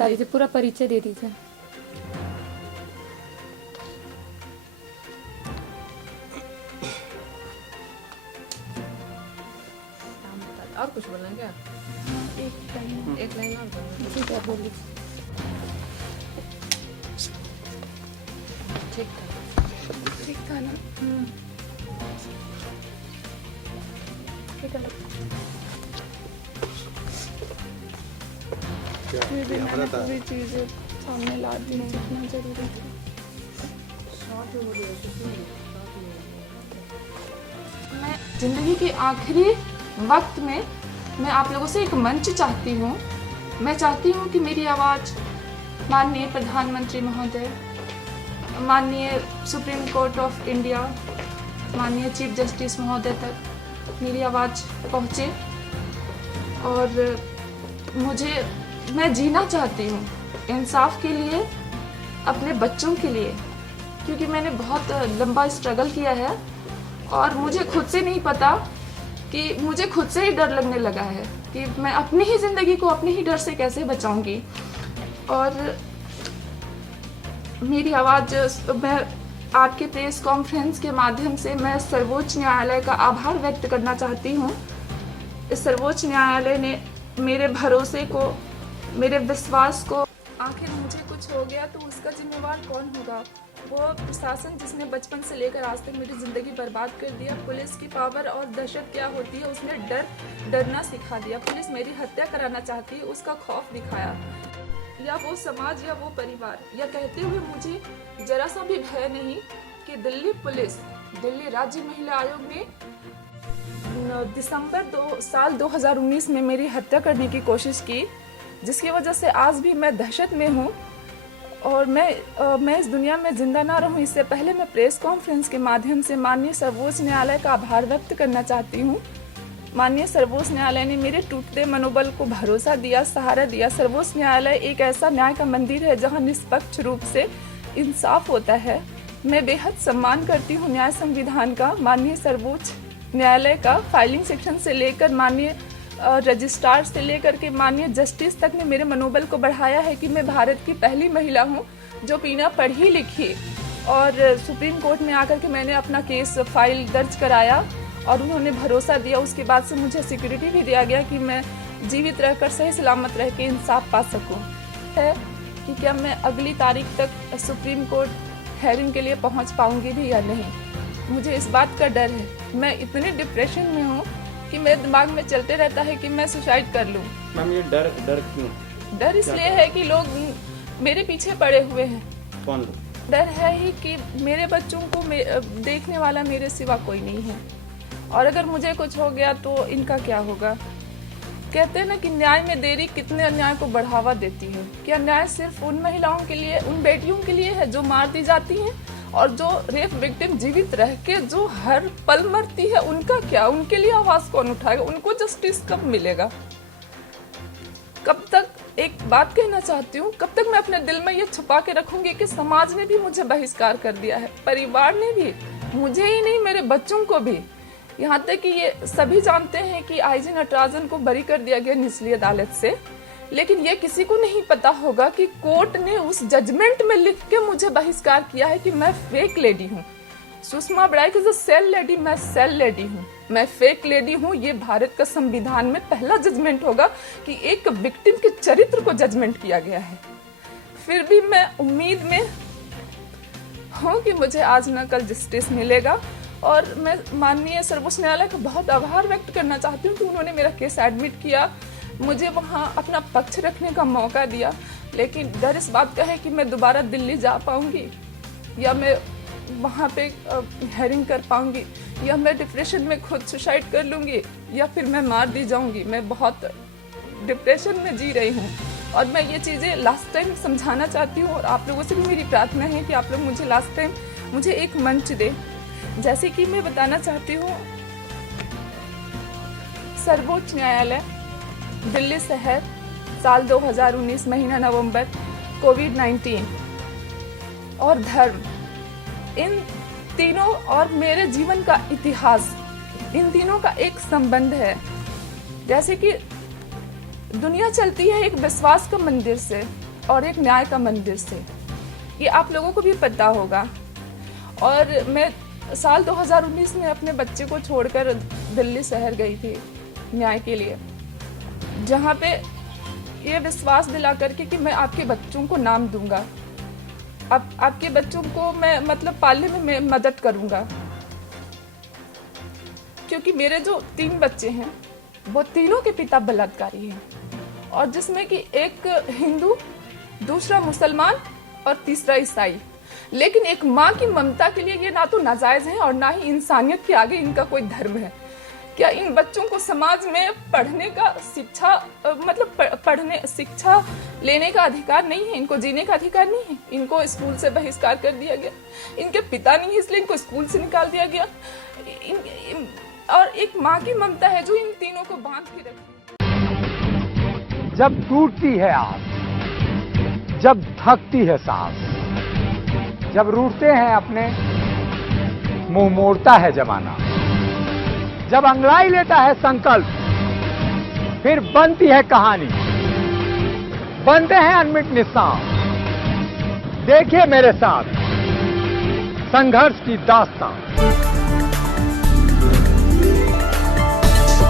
बता दीजिए, पूरा परिचय दे दीजिए। और कुछ बोलना है क्या? एक लाइन और बोलना। ठीक है, बोलिए। ठीक था, ठीक था ना? ठीक है। फिर भी मैंने पूरी चीज़ें सामने ला दी जितना जरूरी था। मैं जिंदगी के आखिरी वक्त में मैं आप लोगों से एक मंच चाहती हूँ। मैं चाहती हूँ कि मेरी आवाज़ माननीय प्रधानमंत्री महोदय, माननीय सुप्रीम कोर्ट ऑफ इंडिया, माननीय चीफ जस्टिस महोदय तक मेरी आवाज़ पहुँचे। और मैं जीना चाहती हूँ इंसाफ के लिए, अपने बच्चों के लिए, क्योंकि मैंने बहुत लंबा स्ट्रगल किया है और मुझे खुद से नहीं पता कि मुझे खुद से ही डर लगने लगा है कि मैं अपनी ही ज़िंदगी को अपने ही डर से कैसे बचाऊंगी। और मेरी आवाज़, मैं आपके प्रेस कॉन्फ्रेंस के माध्यम से मैं सर्वोच्च न्यायालय का आभार व्यक्त करना चाहती हूँ। इस सर्वोच्च न्यायालय ने मेरे भरोसे को, मेरे विश्वास को, आखिर मुझे कुछ हो गया तो उसका जिम्मेवार कौन होगा? वो प्रशासन जिसने बचपन से लेकर आज तक मेरी ज़िंदगी बर्बाद कर दिया। पुलिस की पावर और दहशत क्या होती है उसने डरना सिखा दिया। पुलिस मेरी हत्या कराना चाहती है, उसका खौफ दिखाया। या वो समाज या वो परिवार, या कहते हुए मुझे जरा सा भी भय नहीं कि दिल्ली पुलिस, दिल्ली राज्य महिला आयोग ने दिसंबर साल 2019 में मेरी हत्या करने की कोशिश की, जिसकी वजह से आज भी मैं दहशत में हूँ और मैं इस दुनिया में जिंदा ना रहूँ। इससे पहले मैं प्रेस कॉन्फ्रेंस के माध्यम से माननीय सर्वोच्च न्यायालय का आभार व्यक्त करना चाहती हूँ। माननीय सर्वोच्च न्यायालय ने मेरे टूटते मनोबल को भरोसा दिया, सहारा दिया। सर्वोच्च न्यायालय एक ऐसा न्याय का मंदिर है जहाँ निष्पक्ष रूप से इंसाफ होता है। मैं बेहद सम्मान करती हूँ न्याय संविधान का, माननीय सर्वोच्च न्यायालय का। फाइलिंग सेक्शन से लेकर माननीय रजिस्ट्रार से लेकर के माननीय जस्टिस तक ने मेरे मनोबल को बढ़ाया है कि मैं भारत की पहली महिला हूँ जो बिना पढ़ी लिखी और सुप्रीम कोर्ट में आकर के मैंने अपना केस फाइल दर्ज कराया और उन्होंने भरोसा दिया। उसके बाद से मुझे सिक्योरिटी भी दिया गया कि मैं जीवित रहकर सही सलामत रह के इंसाफ पा सकूँ। है कि क्या मैं अगली तारीख तक सुप्रीम कोर्ट हेयरिंग के लिए पहुँच पाऊँगी भी या नहीं, मुझे इस बात का डर है। मैं इतने डिप्रेशन में हूँ कि मेरे दिमाग में चलते रहता है कि मैं सुसाइड कर लूं। मैम ये डर क्यों? डर इसलिए है कि लोग मेरे पीछे पड़े हुए हैं। कौन लोग? डर है ही कि मेरे बच्चों को देखने वाला मेरे सिवा कोई नहीं है और अगर मुझे कुछ हो गया तो इनका क्या होगा। कहते हैं ना कि न्याय में देरी कितने अन्याय को बढ़ावा देती है। क्या न्याय सिर्फ उन महिलाओं के लिए, उन बेटियों के लिए है जो मार दी जाती हैं और जो रेप विक्टिम जीवित रह के जो हर पल मरती है, उनका क्या? उनके लिए आवाज कौन उठाएगा? उनको जस्टिस कब मिलेगा? कब तक, एक बात कहना चाहती हूँ, कब तक मैं अपने दिल में ये छुपा के रखूंगी कि समाज ने भी मुझे बहिष्कार कर दिया है, परिवार ने भी, मुझे ही नहीं मेरे बच्चों को भी। यहाँ तक कि ये सभी जानते हैं कि आईजी नटराजन को बरी कर दिया गया निचली अदालत से, लेकिन ये किसी को नहीं पता होगा कि कोर्ट ने उस जजमेंट में लिख के मुझे बहिष्कार किया है कि मैं फेक लेडी हूँ। सुषमा बड़ाई की सेल लेडी, मैं सेल लेडी हूँ, मैं फेक लेडी हूँ। ये भारत का संविधान में पहला जजमेंट होगा कि एक विक्टिम के चरित्र को जजमेंट किया गया है। फिर भी मैं उम्मीद में हूँ कि मुझे आज न कल जस्टिस मिलेगा और मैं माननीय सर्वोच्च न्यायालय का बहुत आभार व्यक्त करना चाहती हूँ कि उन्होंने मेरा केस एडमिट किया, मुझे वहाँ अपना पक्ष रखने का मौका दिया। लेकिन डर इस बात का है कि मैं दोबारा दिल्ली जा पाऊंगी या मैं वहाँ पे हेयरिंग कर पाऊंगी या मैं डिप्रेशन में खुद सुसाइड कर लूंगी या फिर मैं मार दी जाऊंगी। मैं बहुत डिप्रेशन में जी रही हूँ और मैं ये चीज़ें लास्ट टाइम समझाना चाहती हूँ और आप लोगों से भी मेरी प्रार्थना है कि आप लोग मुझे लास्ट टाइम मुझे एक मंच दें। जैसे कि मैं बताना चाहती हूँ, सर्वोच्च न्यायालय दिल्ली शहर, साल 2019 महीना नवंबर, कोविड-19 और धर्म, इन तीनों और मेरे जीवन का इतिहास, इन तीनों का एक संबंध है। जैसे कि दुनिया चलती है एक विश्वास का मंदिर से, और एक न्याय का मंदिर से। ये आप लोगों को भी पता होगा। और मैं साल 2019 में अपने बच्चे को छोड़कर दिल्ली शहर गई थी न्याय के लिए, जहाँ पे ये विश्वास दिला करके कि मैं आपके बच्चों को नाम दूंगा, आपके बच्चों को मैं मतलब पालने में मैं मदद करूंगा। क्योंकि मेरे जो 3 बच्चे हैं वो तीनों के पिता बलात्कारी हैं, और जिसमें कि एक हिंदू, दूसरा मुसलमान और तीसरा ईसाई। लेकिन एक माँ की ममता के लिए ये ना तो नाजायज है और ना ही इंसानियत के आगे इनका कोई धर्म है। क्या इन बच्चों को समाज में पढ़ने का शिक्षा लेने का अधिकार नहीं है? इनको जीने का अधिकार नहीं है? इनको स्कूल से बहिष्कार कर दिया गया, इनके पिता नहीं है इसलिए इनको स्कूल से निकाल दिया गया। और एक माँ की ममता है जो इन तीनों को बांध के रखी। जब टूटती है आस, जब थकती है सांस, जब रूठते हैं अपने, मुंह मोड़ता है जमाना, जब अंगड़ाई लेता है संकल्प, फिर बनती है कहानी, बनते हैं अनमिट निशान। देखिए मेरे साथ संघर्ष की दास्तां।